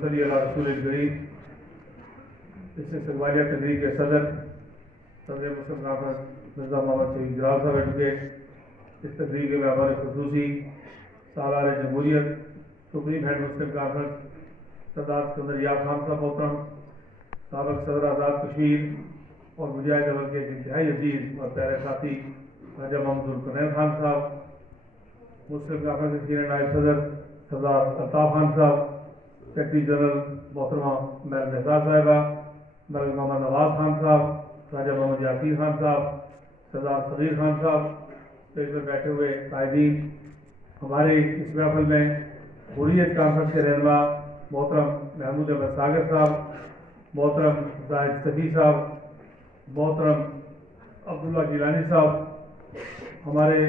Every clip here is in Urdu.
صلی اللہ رسول کریم۔ اس استقبالیہ تقریب کے صدر مسلم کانفرنس مرزا محمد سعید جلال صاحب ایڈوکیٹ، اس تقریب کے مہمان خصوصی سالار جمہوریت سپریم ہیڈ مسلم کانفرنس سردار سکندر یار خان صاحب محترم، سابق صدر آزاد کشمیر اور مجاہد اول کے انتہائی عزیز اور پیارے ساتھی راجہ محمد ذوالقرنین خان صاحب، مسلم کانفرنس کے سینئر نائب صدر سردار الطاف خان صاحب، سیکرٹری جنرل محترمہ محل نثار صاحبہ، ملک محمد نواز خان صاحب، راجہ محمد یاسین خان صاحب، سردار صغیر خان صاحب، اسٹیج پر بیٹھے ہوئے قائدین، ہمارے اس محفل میں حریت کانفرنس کے رہنما محترم محمود احمد ساگر صاحب، محترم زاہد صفی صاحب، محترم عبداللہ گیلانی صاحب، ہمارے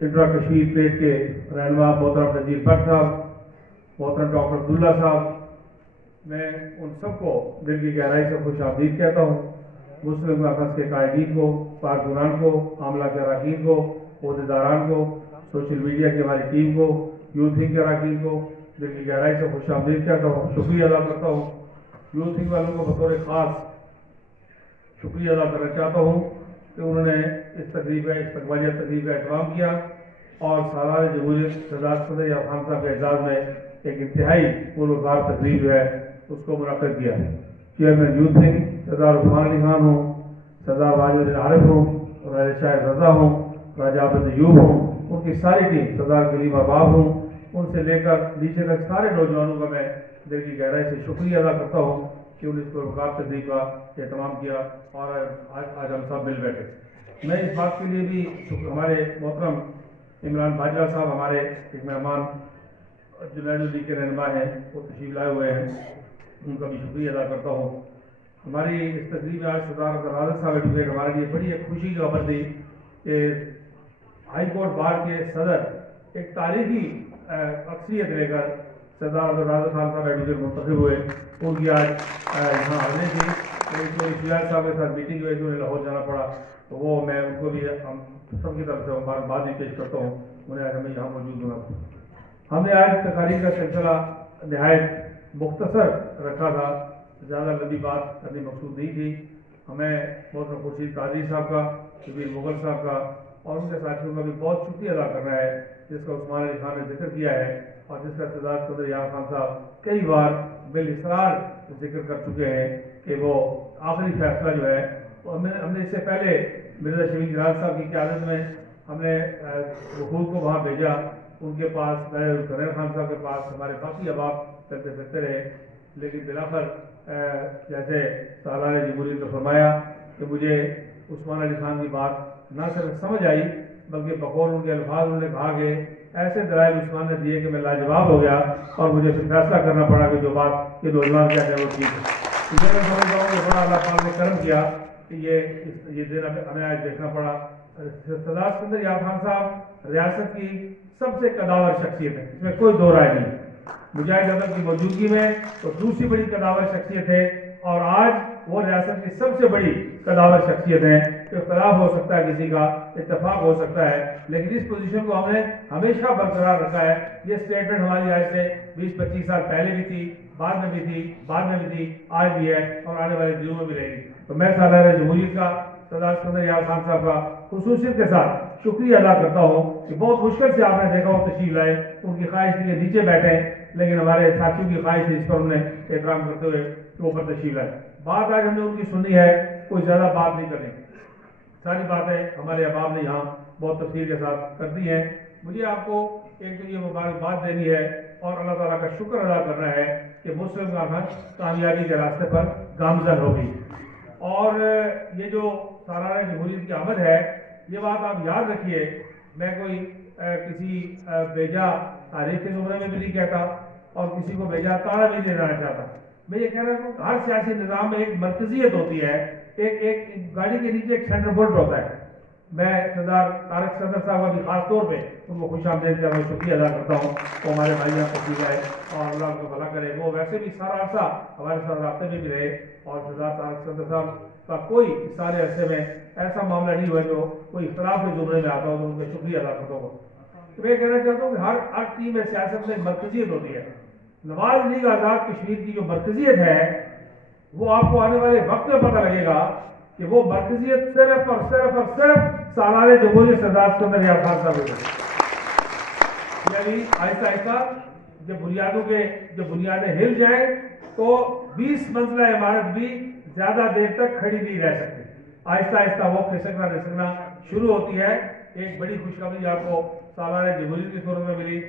انٹرا کشمیر پلیٹ کے رہنما محترم نذیر بٹ صاحب، محترم ڈاکٹر عبداللہ صاحب، میں ان سب کو دل کی گہرائی سے خوش آمدید کہتا ہوں۔ مسلم کانفرنس کے قائدین کو، کارکنان کو، عاملہ کے اراکین کو، عہدیداران کو، سوشل میڈیا کی ہماری ٹیم کو، یوتھ ونگ کے اراکین کو دل کی گہرائی سے خوش آمدید کہتا ہوں، شکریہ ادا کرتا ہوں۔ یوتھ ونگ والوں کو بطور خاص شکریہ ادا کرنا چاہتا ہوں کہ انہوں نے اس تقریب کا استقبالیہ تقریب کا اہتمام کیا اور سالار جمہوریت سردار سکندر یار خان صاحب کے اعزاز میں ایک انتہائی پروکار تقریب جو ہے اس کو منعقد کیا۔ چیئرمین یوتھ ونگ سردار عثمان علی خان ہوں، سردار واجد الدین عارف ہوں، راجہ شاہد رضا ہوں، راجہ عابد ایوب ہوں، ان کی ساری ٹیم، سردار کلیم ارباب ہوں، ان سے لے کر نیچے تک سارے نوجوانوں کا میں دل کی گہرائی سے شکریہ ادا کرتا ہوں کہ انہوں نے اس پروکار تقریب کا اہتمام کیا اور آج ہم سب مل بیٹھے۔ میں اس بات کے لیے بھی ہمارے محترم عمران باجوہ صاحب ہمارے ایک مہمان جنید الدین کے رہنما ہیں، وہ تشریف لائے ہوئے ہیں، ان کا بھی شکریہ ادا کرتا ہوں۔ ہماری اس تقریب میں آج سردار رازق صاحب ایڈوکیٹ ہمارے لیے بڑی ایک خوشی کی خبر تھی کہ ہائی کورٹ بار کے صدر ایک تاریخی اکثریت لے کر سردار رازق خان صاحب ایڈوکیٹ منتخب ہوئے۔ ان کی آج یہاں حاضری تھی، شیار صاحب کے ساتھ میٹنگ ہوئی تو انہیں لاہور جانا پڑا، تو وہ میں ان کو بھی ہم سب کی طرف سے مبارکباد بھی پیش کرتا ہوں، انہیں آج ہمیں یہاں موجود ہونا۔ ہم نے آج تقاریر کا سلسلہ نہایت مختصر رکھا تھا، زیادہ لمبی بات کرنی مقصود نہیں تھی۔ ہمیں محترم خورشید قادری صاحب کا، شبیر مغل صاحب کا اور ان کے ساتھیوں کا بھی بہت شکریہ ادا کرنا ہے جس کا عثمان علی خان نے ذکر کیا ہے اور جس کا سردار سکندر یار خان صاحب کئی بار بالاصرار ذکر کر چکے ہیں کہ وہ آخری فیصلہ جو ہے ہم نے اس سے پہلے مرزا شفیق جلال صاحب کی قیادت میں ہم نے وفود کو وہاں بھیجا، ان کے پاس راجہ ذوالقرنین خان صاحب کے پاس ہمارے باقی احباب چلتے پھرتے رہے، لیکن بلاخر جیسے سالار جمہوریت نے فرمایا کہ مجھے عثمان علی خان کی بات نہ صرف سمجھ آئی بلکہ بقول ان کے الفاظ انہوں نے کہا کہ ایسے دلائل عثمان نے دیے کہ میں لاجواب ہو گیا اور مجھے پھر فیصلہ کرنا پڑا کہ جو بات یہ نوجوان کیا ہے وہ ٹھیک ہے۔ میں سمجھتا ہوں کہ بڑا اللہ تعالیٰ نے کرم کیا کہ یہ دن ہمیں آج دیکھنا پڑا۔ سردار سکندر یار خان صاحب ریاست کی سب سے قداور شخصیت ہے، اس میں کوئی دو رائے نہیں۔ مجاہد اول کی موجودگی میں تو دوسری بڑی قداور شخصیت ہے اور آج وہ ریاست کی سب سے بڑی قداور شخصیت ہے۔ اختلاف ہو سکتا ہے کسی کا، اتفاق ہو سکتا ہے، لیکن اس پوزیشن کو ہم نے ہمیشہ برقرار رکھا ہے۔ یہ سٹیٹمنٹ ہماری آج سے 20-25 سال پہلے بھی تھی، بعد میں بھی تھی، آج بھی ہے اور آنے والے دنوں میں بھی رہے گی۔ تو میں سالار جمہوریت کا سردار سکندر یار خان صاحب کا خصوصیت کے ساتھ شکریہ ادا کرتا ہوں کہ بہت مشکل سے آپ نے دیکھا وہ تشریف لائے، ان کی خواہش تھی کہ نیچے بیٹھے، لیکن ہمارے ساتھیوں کی خواہش ہے اس پر انہوں نے احترام کرتے ہوئے اوپر تشریف لائے۔ بات آج ہم نے ان کی سنی ہے، کوئی زیادہ بات نہیں کرنی، ساری باتیں ہمارے احباب نے یہاں بہت تفصیل کے ساتھ کر دی ہیں۔ مجھے آپ کو ایک تو یہ مبارکباد دینی ہے اور اللہ تعالیٰ کا شکر ادا کرنا ہے کہ مسلم کانفرنس کامیابی کے راستے پر گامزن ہوگی، اور یہ جو سالانہ جمہوریت کی آمد ہے یہ بات آپ یاد رکھیے، میں کوئی کسی بیجا تاریخ کے زمرے میں بھی نہیں کہتا اور کسی کو بیجا تارا بھی نہیں دینا چاہتا۔ میں یہ کہہ رہا ہوں کہ ہر سیاسی نظام میں ایک مرکزیت ہوتی ہے، ایک گاڑی کے نیچے ایک سینٹر بولٹ ہوتا ہے۔ میں سردار طارق صدر صاحب کا بھی خاص طور پہ ان کو خوش آمدید کا میں شکریہ ادا کرتا ہوں، وہ ہمارے بھائی یہاں تشریف آئے اور اللہ ان کو بھلا کرے۔ وہ ویسے بھی سارا عرصہ ہمارے ساتھ رابطے میں بھی رہے اور سردار طارق صدر صاحب کا کوئی اس سارے عرصے میں ایسا معاملہ نہیں ہوا جو کوئی اختلاف کے زمرے میں آتا ہو، تو ان کا شکریہ ادا کرتا ہوں۔ تو میں کہنا چاہتا ہوں کہ ہر ٹیم میں سیاست میں مرکزیت ہوتی ہے، نواز لیگ آزاد کشمیر کی جو مرکزیت ہے وہ آپ کو آنے والے وقت میں پتہ لگے گا کہ وہ مرکزیت صرف اور صرف اور صرف سالانہ جمہوری صدارت کے اندر یا خاصہ ہو جائے، یعنی آہستہ آہستہ جب بنیادیں ہل جائیں تو 20 منزلہ عمارت بھی زیادہ دیر تک کھڑی نہیں رہ سکتی، آہستہ آہستہ وہ کھسکنا شروع ہوتی ہے۔ ایک بڑی خوشخبری آپ کو سالانہ جمہوریت کی صورت میں ملی۔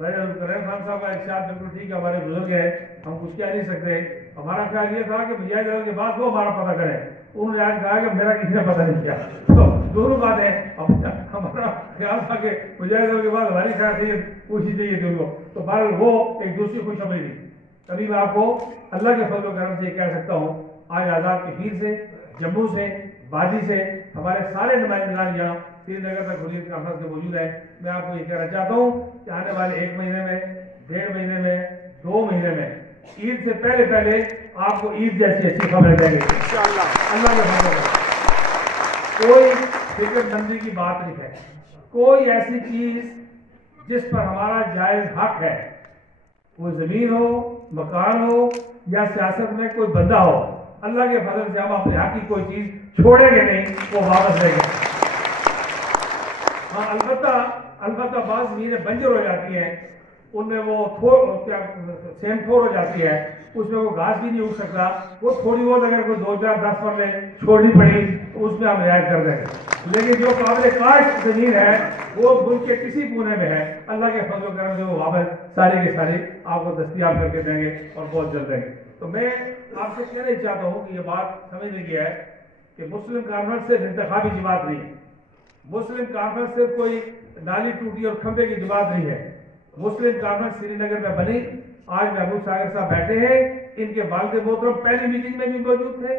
رحیم خان صاحب کا ارشاد بالکل ٹھیک ہے، ہمارے بزرگ ہیں، ہم کچھ کہہ نہیں سکتے۔ ہمارا خیال یہ تھا کہ مجاہد جلال کے بعد وہ ہمارا پتہ کریں، انہوں نے آج کہا کہ میرا کسی نے پتہ نہیں کیا، تو دونوں باتیں، ہمارا خیال تھا کہ مجاہد جلال کے بعد ہماری خیال سے پوچھنی چاہیے تھی ان کو، تو بہرحال وہ ایک دوسری خوشخبری تھی۔ کبھی میں آپ کو اللہ کے فضل و کرم سے یہ کہہ سکتا ہوں، آج آزاد کشمیر سے، جموں سے، وادی سے ہمارے سارے نمائندگان یہاں سری نگر تک حریت کانفرنس کے موجود ہیں۔ میں آپ کو یہ کہنا چاہتا ہوں کہ آنے والے 1 مہینے میں، 1.5 مہینے میں، 2 مہینے میں عید سے پہلے آپ کو عید جیسی اچھی خبریں دیں گے انشاءاللہ، اللہ کے فضل سے۔ کوئی فکر مندی کی بات نہیں ہے، کوئی ایسی چیز جس پر ہمارا جائز حق ہے، وہ زمین ہو، مکان ہو یا سیاست میں کوئی بندہ ہو، اللہ کے فضل سے ہم اپنے حق کی کوئی چیز چھوڑیں گے نہیں، وہ واپس لیں گے۔ ہاں البتہ بعض زمینیں بنجر ہو جاتی ہیں، ان میں وہ سیم تھور ہو جاتی ہے، اس میں وہ گھاس بھی نہیں اگ سکتا، وہ تھوڑی بہت اگر کوئی 2 4 10 مرلے چھوڑنی پڑی تو اس میں ہم رعایت کر دیں گے، لیکن جو قابل کاشت زمین ہے وہ ملک کے کسی کونے میں ہے، اللہ کے فضل و کرم سے وہ واپس سارے کے سارے آپ کو دستیاب کر کے دیں گے اور بہت جلد دیں گے۔ تو میں آپ سے کہنا چاہتا ہوں کہ یہ بات سمجھنے کی ہے کہ مسلم کانفرنس صرف انتخابی جماعت نہیں ہے، مسلم کانفرنس صرف کوئی نالی ٹوٹی اور کھمبے کی جماعت نہیں ہے۔ مسلم کانفرنس سری نگر میں بنی، آج محبوب ساگر صاحب بیٹھے ہیں، ان کے والد محترم پہلی میٹنگ میں بھی موجود تھے،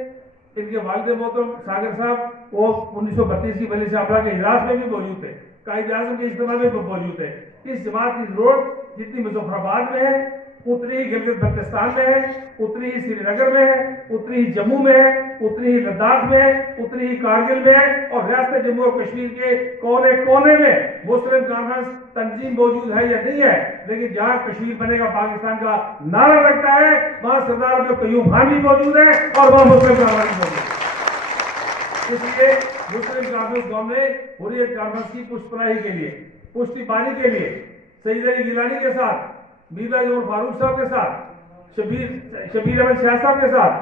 ان کے والد محترم ساگر صاحب وہ 1932 کی ولی سے اپنا کے اجلاس میں بھی موجود تھے، قائد اعظم کے اجتماع میں بھی موجود تھے۔ اس جماعت کی ضرورت جتنی مظفر آباد میں ہے اتنی ہی گلگت بلتستان میں ہے، اتنی ہی سری نگر میں ہے، اتنی ہی جموں میں ہے، اتنی ہی لداخ میں ہے، اتنی ہی کارگل میں ہے، اور ریاست جموں و کشمیر کے کونے کونے میں مسلم کانفرنس تنظیم موجود ہے یا نہیں ہے، لیکن جہاں کشمیر بنے گا پاکستان کا نعرہ لگتا ہے وہاں سردار عبد القیوم خان بھی موجود ہے اور وہاں مسلم کانفرنس موجود ہے۔ اس لیے مسلم کانفرنس قوم نے حریت کانفرنس کی پشت پناہی کے لیے، پشتی پانی کے لیے سید علی گیلانی کے ساتھ، میرزا جعفر فاروق صاحب کے ساتھ، شبیر احمد شاہ صاحب کے ساتھ،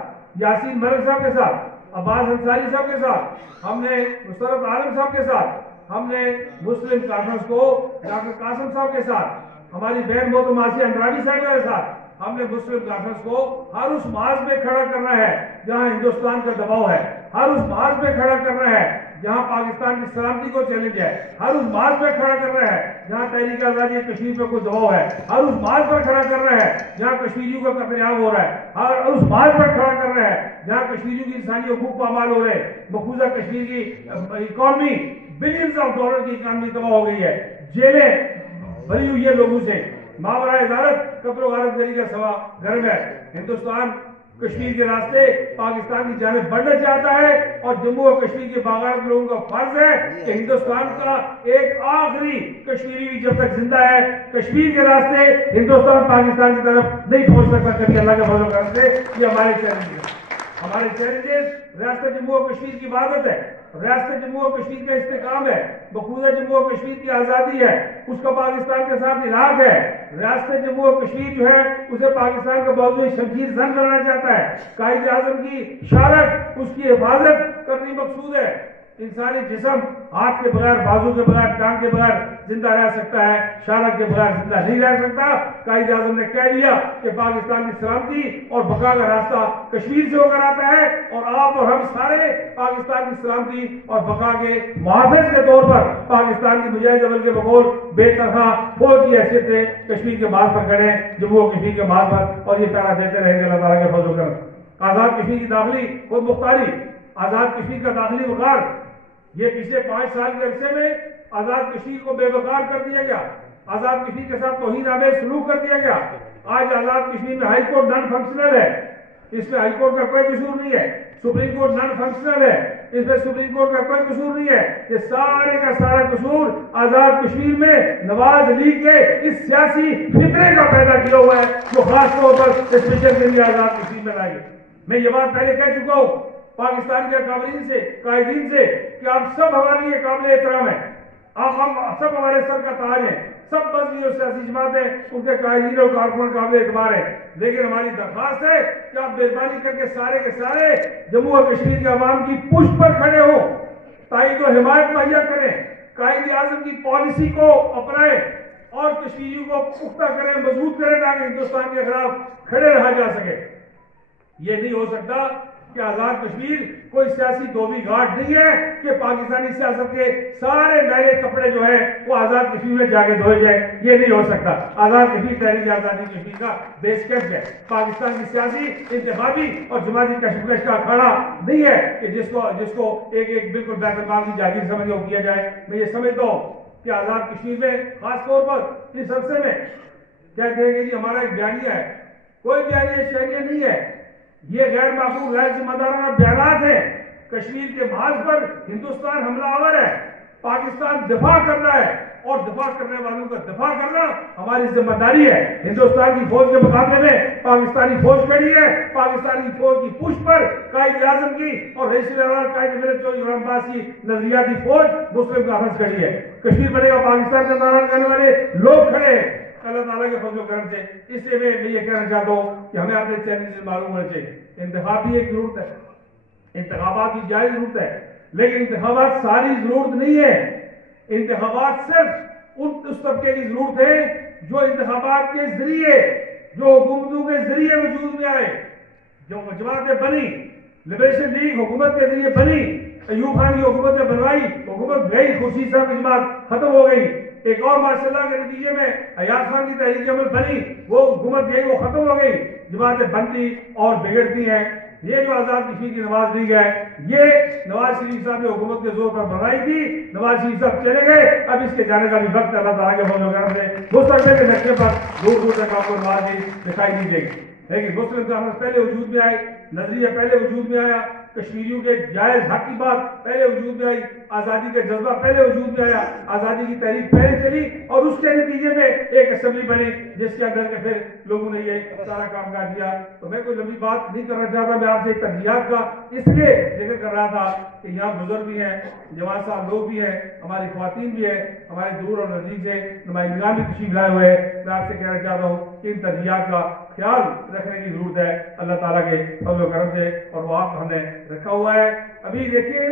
یاسین ملک صاحب کے ساتھ، عباس انصاری صاحب کے ساتھ، ہم نے مسرت عالم صاحب کے ساتھ، ہم نے مسلم کانفرنس کو ڈاکٹر قاسم صاحب کے ساتھ، ہماری بہن محترمہ آسیہ اندرابی صاحب کے ساتھ، ہم نے مسلم کانفرنس کو ہر اس محاذ میں کھڑا کرنا ہے جہاں ہندوستان کا دباؤ ہے، ہر اس محاذ میں کھڑا کرنا ہے جہاں پاکستان کی سلامتی کو چیلنج ہے، ہر اس محاذ میں کھڑا کرنا ہے جہاں تحریک آزادی کشمیر پہ کوئی دباؤ ہے، ہر اس محاذ پر کھڑا کرنا ہے جہاں کشمیریوں کا قتل عام ہو رہا ہے، ہر اس محاذ پر کھڑا کرنا ہے جہاں کشمیریوں کی انسانی حقوق پامال ہو رہے ہیں، مقبوضہ کشمیر کی اکانومی بلینز آف ڈالر کی اکانومی تباہ ہو گئی ہے، جیلیں بھری ہوئی ہے لوگوں سے، ماورائے ادارت قتل و غارت گری کا سوا گرم ہے۔ ہندوستان کشمیر کے راستے پاکستان کی جانب بڑھنا چاہتا ہے اور جموں و کشمیر کے باغات لوگوں کا فرض ہے کہ ہندوستان کا ایک آخری کشمیری بھی جب تک زندہ ہے کشمیر کے راستے ہندوستان پاکستان کی طرف نہیں پہنچ سکتا کبھی، اللہ کے فضل و کرم سے۔ یہ ہمارے چیلنجز ہیں، ہمارے چیلنجز ریاست جموں و کشمیر کی وحدت ہے، ریاست جموں و کشمیر کا استحکام ہے، مقبوضہ جموں و کشمیر کی آزادی ہے، اس کا پاکستان کے ساتھ الحاق ہے، ریاست جموں و کشمیر جو ہے اسے پاکستان کا بازو شمشیر زن کرنا چاہتا ہے، قائد اعظم کی شارت اس کی حفاظت کرنی مقصود ہے۔ انسانی جسم ہاتھ کے بغیر، بازو کے بغیر، ٹانگ کے بغیر زندہ رہ سکتا ہے، شارک کے بغیر زندہ نہیں رہ سکتا۔ قائد اعظم نے کہہ دیا کہ پاکستان کی سلامتی اور بقا کا راستہ کشمیر سے ہو کر آتا ہے، اور آپ اور ہم سارے پاکستان کی سلامتی اور بقا کے محافظ کے طور پر پاکستان کی مجاہد اول کے بقول بے طرح فوج کی حیثیت سے کشمیر کے بعض پر کھڑے ہیں، جموں و کشمیر کے بعض پر، اور یہ پیرا دیتے رہیں گے اللہ تعالیٰ کے فضل و کرم۔ آزاد کشمیر کی داخلی خود مختاری، آزاد کشمیر کا داخلی وقار، یہ پچھلے 5 سال کے عرصے میں آزاد کشمیر کو بے وقار کر دیا گیا، آزاد کشمیر کے ساتھ توہین آمیز سلوک کر دیا گیا۔ آج آزاد کشمیر میں ہائی کورٹ نان فنکشنل ہے، اس میں ہائی کورٹ کا کوئی قصور نہیں ہے، سپریم کورٹ نان فنکشنل ہے، اس میں سپریم کورٹ کا کوئی قصور نہیں ہے، یہ سارے کا سارا قصور آزاد کشمیر میں نواز لیگ کے اس سیاسی فطرے کا پیدا کیا ہوا ہے جو خاص طور پر اس مشن کے لیے آزاد کشمیر میں لائے۔ میں یہ بات پہلے کہہ چکا ہوں پاکستان کے قائدین سے کہ آپ سب ہمارے لیے قابل احترام ہیں، آپ ہم سب ہمارے سر کا تاج ہیں، سب مذہبی اور سیاسی جماعتیں ان کے قائدین اور کارکنان قابل اعتبار ہیں، لیکن ہماری درخواست ہے کہ آپ مہربانی کر کے سارے جموں اور کشمیر کے عوام کی پشت پر کھڑے ہوں، تائید و حمایت مہیا کریں، قائد اعظم کی پالیسی کو اپنائیں اور کشمیریوں کو پختہ کریں، مضبوط کریں تاکہ ہندوستان کے خلاف کھڑے رہا جا سکے۔ یہ نہیں ہو سکتا کہ آزاد کشمیر کوئی سیاسی دھوبی گھاٹ نہیں ہے کہ پاکستانی سیاست کے سارے میلے کپڑے جو ہیں وہ آزاد کشمیر میں جا کے دھوئے جائیں، یہ نہیں ہو سکتا۔ آزاد کشمیر تحریک آزادی کشمیر کا بیس کیمپ ہے، پاکستان کی سیاسی انتخابی اور جماعتی کشمکش کا اکھاڑا نہیں ہے کہ جس کو ایک بالکل بیت المال کی جاگیر سمجھ کے کیا جائے۔ میں یہ سمجھتا ہوں کہ آزاد کشمیر میں خاص طور پر اس عرصے میں کہتے ہیں کہ جی ہمارا ایک بیانیہ ہے، کوئی بیانیہ شہریہ نہیں ہے، یہ غیر معقول غیر ذمہ دارانہ بیانات ہیں۔ کشمیر کے محاذ پر ہندوستان حملہ آور ہے، پاکستان دفاع کر رہا ہے اور دفاع کرنے والوں کا دفاع کرنا ہماری ذمہ داری ہے۔ ہندوستان کی فوج کے مقابلے میں پاکستانی فوج کھڑی ہے، پاکستانی فوج کی پشت پر قائد اعظم کی اور رئیس الوزراء قائد ملت چودھری غلام عباس کی نظریاتی فوج مسلم کانفرنس کھڑی ہے۔ کشمیر بنے گا پاکستان کا نعرہ لگانے والے لوگ کھڑے ہیں اللہ تعالیٰ کے فضل و کرم سے۔ اس لیے میں یہ کہنا چاہتا ہوں کہ ہمیں اپنے چیلنجز معلوم ہونے چاہیے۔ انتخاب بھی ایک ضرورت ہے، انتخابات کی جائز ضرورت ہے، لیکن انتخابات ساری ضرورت نہیں ہے۔ انتخابات صرف اس طبقے کی ضرورت ہے جو انتخابات کے ذریعے، جو حکومتوں کے ذریعے وجود میں آئے، جو جماعتیں بنی، لبریشن لیگ حکومت کے ذریعے بنی، ایوب خان کی حکومت نے بنوائی، حکومت گئی، خورشید صاحب کی جماعت ختم ہو گئی، ایک اور ماشاء اللہ کے نتیجے میں ایاز خان کی تحریک عمل بنی، وہ حکومت گئی، وہ ختم ہو گئی، جماعتیں بنتی اور بگڑتی ہیں۔ یہ جو آزاد کشمیر کی نواز لیگ ہے، یہ نواز شریف صاحب نے حکومت کے زور پر بنائی تھی، نواز شریف صاحب چلے گئے، اب اس کے جانے کا بھی وقت اللہ تعالیٰ کے فضل و کرم سے ہو سکتا ہے کہ نقشے پر دور دور تک آپ کو نواز دکھائی نہیں دے گی، لیکن مسلم کانفرنس پہلے وجود میں آئے، نظریہ پہلے وجود میں آیا، کشمیریوں کے جائز حق کی بات پہلے وجود میں آئی، آزادی کا جذبہ پہلے وجود میں آیا، آزادی کی تحریک پہلے چلی اور اس کے نتیجے میں ایک اسمبلی بنی جس کے اندر کے پھر لوگوں نے یہ سارا کام کر دیا۔ تو میں کوئی لمبی بات نہیں کرنا چاہتا، میں آپ سے ترجیحات کا اس لیے ذکر کر رہا تھا کہ یہاں بزرگ بھی ہیں، جوان صاحب لوگ بھی ہیں، ہماری خواتین بھی ہیں، ہمارے دور اور نزدیک سے نمائندگان بھی تشریف لائے ہوئے ہیں۔ میں آپ سے کہنا چاہتا ہوں کہ ان ترجیحات کا خیال رکھنے کی ضرورت ہے اللہ تعالیٰ کے فضل و کرم سے، اور وہ آپ ہم نے رکھا ہوا ہے۔ ابھی دیکھیے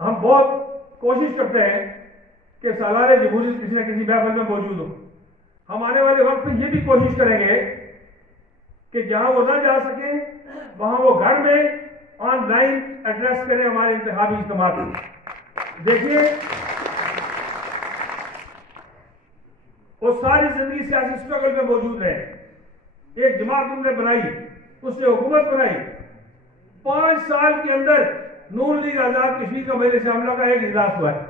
ہم بہت کوشش کرتے ہیں کہ سالار جمہوریت کسی نہ کسی محفل میں موجود ہو۔ ہم آنے والے وقت میں یہ بھی کوشش کریں گے کہ جہاں وہ نہ جا سکیں وہاں وہ گھر میں آن لائن ایڈریس کریں ہمارے انتخابی اجتماعات۔ دیکھیے وہ ساری زندگی سیاسی سٹرگل میں موجود رہے، ایک جماعت انہوں نے بنائی، اس نے حکومت بنائی، 5 سال کے اندر نون لیگ آزاد کشمیر کا مجلس عاملہ کا ایک اجلاس ہوا ہے،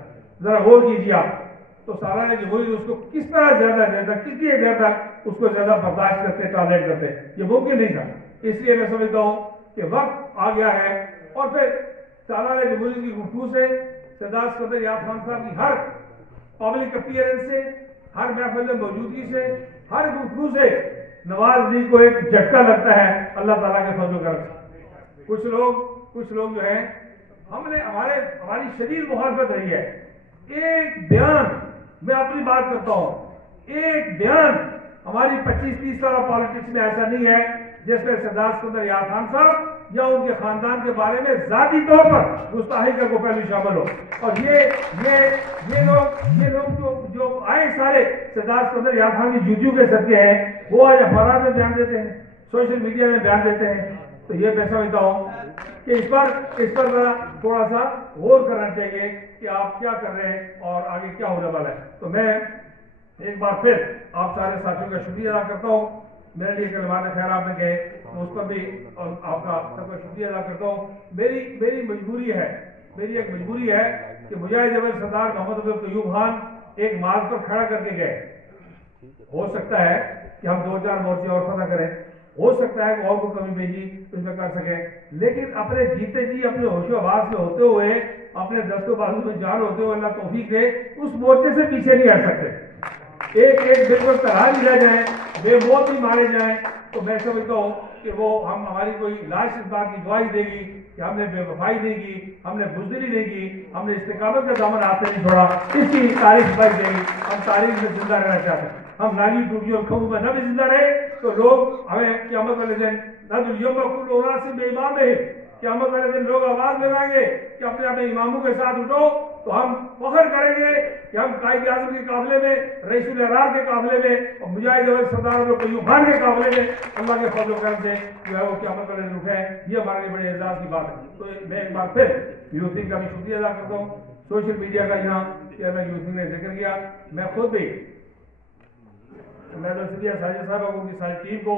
ذرا غور کیجیے آپ۔ تو سالانہ جمہوریت اس کو کس طرح زیادہ دیر تک، کتنی دیر تک اس کو زیادہ برداشت کرتے، ٹالریٹ کرتے، یہ ممکن نہیں تھا۔ اس لیے میں سمجھتا ہوں کہ وقت آ گیا ہے، اور پھر سالانہ جمہوریت کی گفتگو سے، سردار صدر یاسر خان صاحب کی ہر پبلک اپیئرنس سے، ہر محفل میں موجودگی سے، ہر گفتگو سے نواز لیگ کو ایک جھٹکا لگتا ہے اللہ تعالیٰ کے فضل و کرم سے۔ کچھ لوگ جو ہیں ہماری شدید مخالفت رہی ہے۔ ایک بیان، میں اپنی بات کرتا ہوں، ایک بیان ہماری 25-30 سالہ پالیٹکس میں ایسا نہیں ہے جس میں سردار سکندر یار خان صاحب یا ان کے خاندان کے بارے میں ذاتی طور پر گستاخی کا کوئی پہلو شامل ہو۔ اور یہ لوگ جو آئے سارے سردار سکندر یار خان کی جوتیوں کے صدقے ہیں، وہ آج اخبارات میں بیان دیتے ہیں، سوشل میڈیا میں بیان دیتے ہیں۔ تو یہ میں سمجھتا ہوں کہ اس پر ذرا تھوڑا سا غور کرنا چاہیے کہ آپ کیا کر رہے ہیں اور آگے کیا ہونے والا ہے۔ تو میں ایک بار پھر آپ سارے ساتھیوں کا شکریہ ادا کرتا ہوں، میرے لیے کلمات خیر آپ نے کہے، اس پر بھی اور آپ کا سب کا شکریہ ادا کرتا ہوں۔ میری مجبوری ہے، میری ایک مجبوری ہے کہ مجاہد جبل سردار محمد عبد القیوم خان ایک مارچ پر کھڑا کر کے گئے، ہو سکتا ہے کہ ہم 2-4 مورچے اور فتح کریں، ہو سکتا ہے کہ اور کوئی کمی بیشی اس میں کر سکے، لیکن اپنے جیتے جی اپنے ہوش و حواس میں ہوتے ہوئے، اپنے دست و بازو میں جان ہوتے ہوئے اللہ توفیق دے اس مورچے سے پیچھے نہیں ہٹ سکتے، ایک بالکل طرح ہی رہ جائیں، بے موت ہی مارے جائیں، تو میں سمجھتا ہوں کہ وہ ہماری کوئی لاش اس بات کی گواہی دے گی کہ ہم نے بے وفائی نہیں کی، ہم نے بزدلی نہیں کی، ہم نے استقامت کا دامن ہاتھ سے نہیں چھوڑا، اس کی تاریخ بچ دے گی۔ ہم تاریخ میں زندہ رہنا چاہتے ہیں، ہم نالی ٹوٹیوں اور کھمبوں میں نہ بھی زندہ رہے تو لوگ ہمیں قیامت والے دن بے امام ہے، قیامت والے دن لوگ آواز لگائیں گے کہ اپنے اپنے اماموں کے ساتھ اٹھو، تو ہم فخر کریں گے کہ ہم قائد اعظم کے قابلے میں، رئیس الارار کے قابلے میں، اور مجاہد اول سردار قیوم خان کے قابلے میں اللہ کے فضل و کرم سے جو ہے وہ قیامت والے دن اٹھے۔ یہ ہمارے لیے بڑے اعزاز کی بات ہے۔ تو میں ایک بار پھر یوسف کا بھی شکریہ ادا کرتا ہوں، سوشل میڈیا کا یہاں چیئرمین یوسف نے ذکر کیا، میں خود بھی ساجد صاحب کو، ان کی ساری ٹیم کو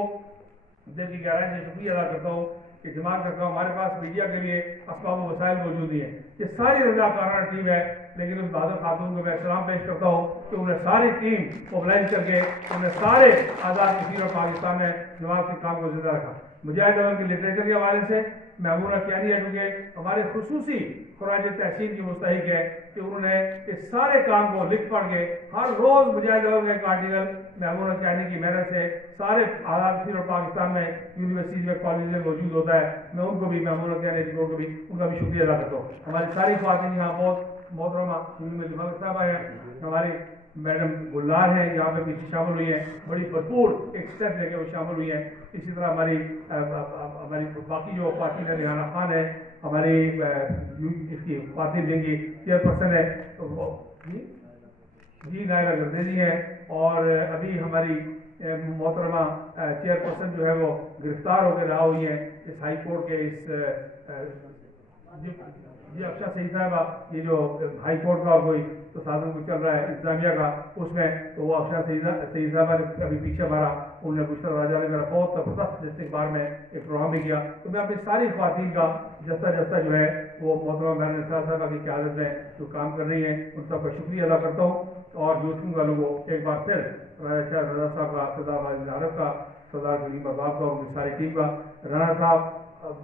دل کی گہرائی سے شکریہ ادا کرتا ہوں کہ دماغ کرتا ہوں ہمارے پاس میڈیا کے لیے اسباب و وسائل موجود ہیں، یہ ساری رضا کارانہ ٹیم ہے، لیکن اس بہادر خاتون کو میں سلام پیش کرتا ہوں کہ انہیں ساری ٹیم موبلائز کر کے انہیں سارے آزاد کشمیر اور پاکستان میں نواز کے کام کو زندہ رکھا۔ مجاہد اول کے لٹریچر کے حوالے سے محمودہ کیانی ہے، کیونکہ ہمارے خصوصی خراج تحسین کی مستحق ہے کہ انہوں نے اس سارے کام کو لکھ پڑھ کے ہر روز مجاہد اول کا ایک آرٹیکل محمودہ کیانی کی محنت سے سارے آزاد کشمیر اور پاکستان میں یونیورسٹیز میں کالج میں موجود ہوتا ہے۔ میں ان کو بھی محمودہ کیانی رپورٹ کو بھی ان کا بھی شکریہ ادا کرتا ہوں۔ ہماری ساری خواتین یہاں بہت محترمہ صاحبہ ہیں، ہماری میڈم گلار ہیں یہاں پہ پیچھے شامل ہوئی ہیں، بڑی بھرپور ایک اسٹیپ لے کے وہ شامل ہوئی ہیں۔ اسی طرح ہماری باقی جو خواتین ہے، ریحانہ خان ہے ہماری اس کی خواتین ونگ کی چیئر پرسن ہے، جی نائرہ گردیزی ہیں، اور ابھی ہماری محترمہ چیئر پرسن جو ہے وہ گرفتار ہو کے رہا ہوئی ہیں اس ہائی کورٹ کے اس جی افشا سعید صاحبہ، یہ جو ہائی کورٹ کا کوئی تصادم کو چل رہا ہے انتظامیہ کا، اس میں تو وہ افشا سعید صاحبہ نے ابھی پیچھے مارا، انہوں نے گزشتہ راجہ نے میرا بہت زبردست ڈسٹرکٹ بار میں ایک پروگرام بھی کیا۔ تو میں اپنی ساری خواتین کا جستا جو ہے وہ محترمہ محرم نثار صاحبہ کی قیادت میں جو کام کر رہی ہیں ان سب کا شکریہ ادا کرتا ہوں، اور یوسف والوں کو ایک بار پھر راجہ شاہ رضا صاحب کا، سردار واجد عارف کا، سردار غنیم احباب کا، ان کی ساری ٹیم کا، رانا صاحب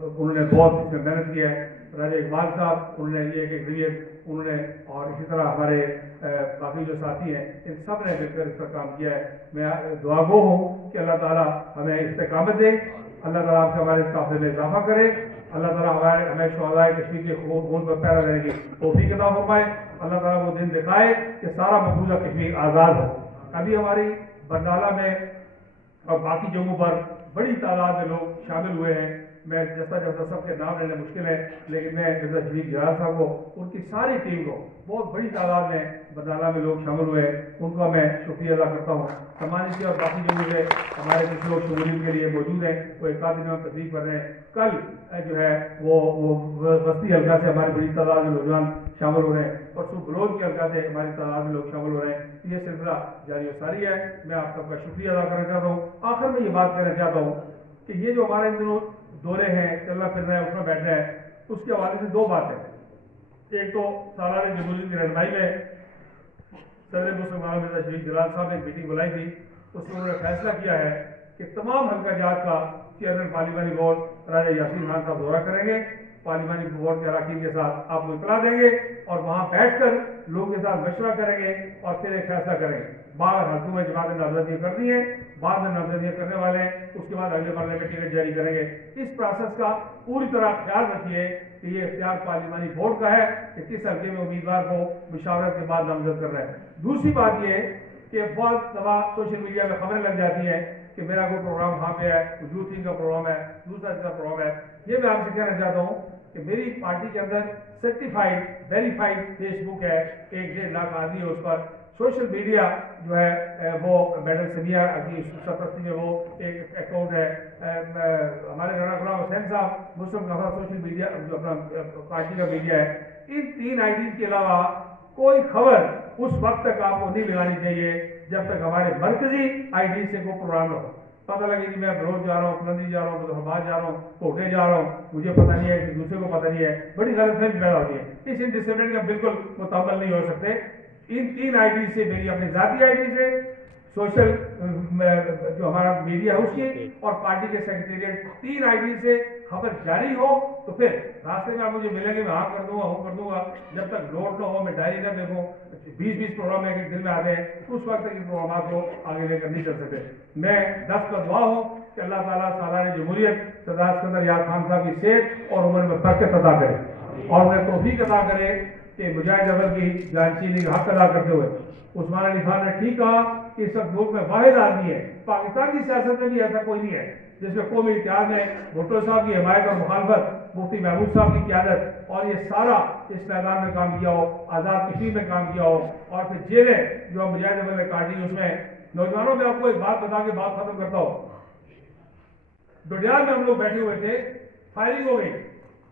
انہوں نے بہت اس میں محنت کی ہے، راجہ اقبال صاحب انہوں نے یہ ایک ذریعے انہوں نے، اور اسی طرح ہمارے باقی جو ساتھی ہیں ان سب نے مل کر اس پر کام کیا ہے۔ میں دعا گو ہوں کہ اللہ تعالیٰ ہمیں استقامت دے، اللہ تعالیٰ آپ سے ہمارے اس قافلے میں اضافہ کرے، اللہ تعالیٰ ہمیں شہدائے کشمیر کے خون پر پیرا رہنے کی توفیق عطا فرمائے، اللہ تعالیٰ وہ دن دکھائے کہ سارا مقبوضہ کشمیر آزاد ہو۔ ابھی ہماری برنالہ میں اور باقی جگہوں پر بڑی تعداد میں لوگ شامل ہوئے ہیں، میں جیسا سب کے نام لینا مشکل ہے، لیکن میں مرزا شفیق جلال صاحب کو، ان کی ساری ٹیم کو، بہت بڑی تعداد میں برنالہ میں لوگ شامل ہوئے ہیں، ان کا میں شکریہ ادا کرتا ہوں۔ سماجی سے اور باقی جگہوں سے ہمارے کچھ لوگ شمولیت کے لیے موجود ہیں، وہ ایک آدھ دن میں تقریب کر رہے ہیں۔ کل جو ہے وہ بستی حلقہ سے ہماری بڑی تعداد میں نوجوان شامل ہو رہے ہیں، پرسوں بلوچ کے حلقہ سے ہماری تعداد میں لوگ شامل ہو رہے ہیں۔ یہ سلسلہ جاری و ساری ہے، میں آپ سب کا شکریہ ادا کرنا چاہتا ہوں۔ آخر میں یہ بات کہنا چاہتا ہوں کہ یہ جو ہمارے ان دنوں دورے ہیں، چلنا پھرنا ہے، اٹھنا بیٹھنا ہے، اس کے حوالے سے دو باتیں، ایک تو سالانہ جمہوریت کی رہنمائی میں صدر مسلمان مرزا شفیق جلال صاحب نے ایک میٹنگ بلائی تھی، اس میں انہوں نے فیصلہ کیا ہے کہ تمام حلقہ جات کا چیئرمین پارلیمانی بورڈ راجہ یاسین خان صاحب دورہ کریں گے، پارلیمانی بورڈ کے اراکین کے ساتھ آپ کو اطلاع دیں گے، اور وہاں بیٹھ کر لوگوں کے ساتھ مشورہ کریں گے اور پھر ایک فیصلہ کریں گے۔ بعض حلقوں میں جماعت نامزدگیاں کر دی ہیں، بعد میں نامزدگیاں کرنے والے ہیں، اس کے بعد اگلے مرحلے میں ٹکٹ جاری کریں گے۔ اس پروسیس کا پوری طرح خیال رکھیے کہ یہ اختیار پارلیمانی بورڈ کا ہے کہ کس حلقے میں امیدوار کو مشاورت کے بعد نامزد کر رہے ہیں۔ دوسری بات یہ کہ بہت دفعہ سوشل میڈیا میں خبریں لگ جاتی ہیں کہ میرا کوئی پروگرام وہاں پہ ہے، یوتھ کا پروگرام ہے، دوسرا پروگرام ہے۔ یہ میں آپ سے کہنا چاہتا ہوں کہ میری پارٹی کے اندر سرٹیفائڈ ویریفائڈ فیس بک ہے، 1.5 لاکھ آدمی ہے اس پر۔ سوشل میڈیا جو ہے وہ میڈم سمیہ کی سرپرستی میں وہ ایک اکاؤنٹ ہے۔ ہمارے رانا غلام حسین صاحب مسلم کا سوشل میڈیا جو اپنا پارٹی کا میڈیا ہے۔ ان 3 آئی ڈیز کے علاوہ کوئی خبر اس وقت تک آپ کو نہیں لگانی چاہیے جب تک ہمارے مرکزی آئی ڈی سے کوئی پروگرام نہ ہو۔ پتہ لگے کہ میں بلوچ جا رہا ہوں، کلندی جا رہا ہوں، مظفرآباد جا رہا ہوں، کوٹے جا رہا ہوں، مجھے پتہ نہیں ہے کہ دوسرے کو پتہ نہیں ہے، بڑی غلط فہمی پیدا ہوتی ہے۔ اس انڈسپلن کا بالکل مکمل نہیں ہو سکتے۔ ان 3 آئی ڈی سے، میری اپنی ذاتی آئی ڈی سے، سوشل جو ہمارا میڈیا ہے اس کی اور پارٹی کے سیکریٹریٹ 3 آئی ڈی سے خبر جاری ہو تو پھر راستے میں آپ مجھے ملیں گے، میں ہاں کر دوں گا، ہوں کر دوں گا. جب تک نوٹ نہ ہو، میں ڈائری نہ دیکھوں، 20 پروگرام ایک دن میں آتے ہیں، اس وقت تک ان پروگرامات کو آگے لے کر نہیں چل سکتے. میں دست پر دعا ہوں کہ اللہ تعالیٰ سالانِ جمہوریت سردار اسکندر یار خان صاحب کی صحت اور عمر میں برکت عطا کرے اور انہیں توفیق عطا کرے کہ مجاہد اول کی جانشینی کا حق ادا کرتے ہوئے عثمان علی خان نے ٹھیک کہا کہ اس وقت ملک میں واحد آدمی ہے، پاکستان کی سیاست میں بھی ایسا کوئی نہیں ہے جس میں قومی اتحاد میں بھٹو صاحب کی حمایت اور مخالفت، مفتی محمود صاحب کی قیادت اور یہ سارا اس میدان میں کام کیا ہو، آزاد کشمیر میں کام کیا ہو، اور پھر جیلیں جو مجاہد اول نے کاٹی. اس میں نوجوانوں میں آپ کو ایک بات بتا کے بات ختم کرتا ہوں. ڈوڈیال میں ہم لوگ بیٹھے ہوئے تھے، فائرنگ ہو گئی،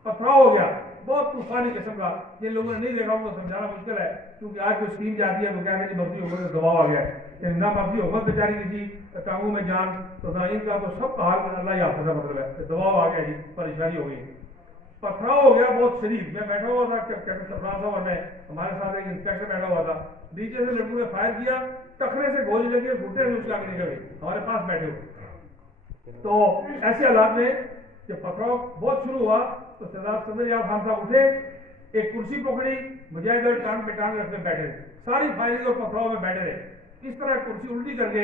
پتھراؤ ہو گیا، بہت طوفانی قسم کا. جن لوگوں نے نہیں دیکھا ان کو سمجھانا مشکل ہے کیونکہ آج کوئی اسکیم جاتی ہے تو کہتے ہیں کہ مفتی حکومت کا دباؤ آ گیا ہے. نہ مفتی حکومت بیچاری کسی ٹانگوں میں جان تو نہ ان کا، تو سب کا حال اللہ ہی حافظ کا مطلب ہے کہ دباؤ آ گیا جی، پریشانی ہو گئی، پتھراؤ ہو گیا بہت شدید. میں بیٹھا ہوا تھا کیپٹن سرفراز صاحب اور میں، ہمارے ساتھ ایک انسپیکٹر بیٹھا ہوا تھا. نیچے سے لڑکوں نے فائر کیا، ٹکرے سے گولی لگی اور گھٹنے سے اس کے آگے نکل گئی، ہمارے پاس بیٹھے ہوئے. تو ایسے حالات میں جب پتھراؤ بہت شروع ہوا تو سردار اسکندر یار خان صاحب اٹھے، ایک کرسی پکڑی، مجاہد ٹانگ پہ ٹانگ رکھ کے بیٹھے، ساری فائرنگ اور پتھراؤ میں بیٹھے رہے. اس طرح کرسی الٹی کر کے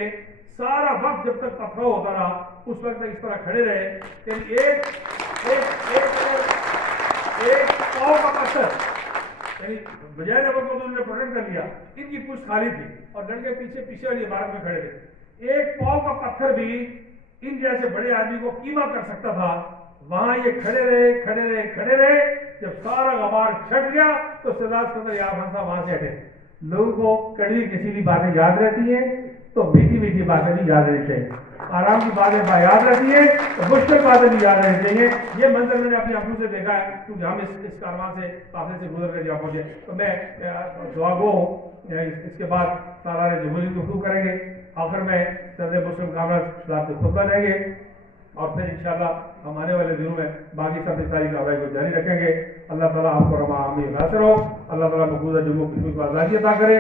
سارا وقت جب تک پتھراؤ ہوتا رہا اس وقت تک اس طرح کھڑے رہے کہ ایک پاؤ کا پتھر، یعنی مجاہد اول کو تو انہوں نے پروٹیکٹ کر لیا، ان کی پشت خالی تھی اور لڑکے پیچھے والی عمارت میں کھڑے تھے. ایک پاؤ کا پتھر بھی ان جیسے بڑے آدمی کو کیما کر سکتا تھا. وہاں یہ کھڑے رہے. جب سارا غبار چھٹ گیا تو سردار اسکندر یار خان صاحب وہاں سے ہٹے. لوگوں کو کڑوی کسی باتیں یاد رہتی ہیں تو میٹھی باتیں بھی یاد رہتی ہیں، آرام کی باتیں یاد رہتی ہیں تو مشکل باتیں بھی یاد رہتی ہیں. یہ منظر میں نے اپنی آنکھوں سے دیکھا ہے کیونکہ ہم اس کاروان سے قافلے سے گزر کر جا پہنچے. تو میں دعا گو ہوں، اس کے بعد سالانہ جمہوریت کو شروع کریں گے، آخر میں صدر مسلم کانفرنس رات کو خطبہ دیں گے اور پھر انشاءاللہ ہم آنے والے دنوں میں باقی سب ساری کارروائی کو جاری رکھیں گے. اللہ تعالیٰ آپ کو رما عامی ناصر ہو، اللہ تعالیٰ مقبوضہ جموں کشمیر کو آزادی عطا کرے،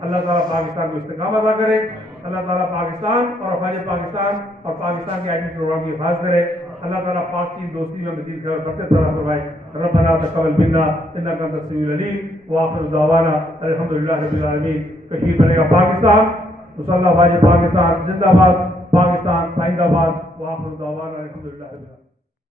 اللہ تعالیٰ پاکستان کو استحکام عطا کرے، اللہ تعالیٰ پاکستان اور افواج پاکستان اور پاکستان کے آئینی پروگرام کی حفاظت کرے. اللہ تعالیٰ پاک چین دوستی میں مزید خیر برکت عطا فرمائے. ربنا تقبل منا انک انت السمیع العلیم واخر دعوانا الحمدللہ رب العالمین. کشمیر بنے گا پاکستان، مسلح افواج پاکستان زندہ باد، پاکستان آئندہ باد، واخر دعوانا الحمدللہ رب العالمین.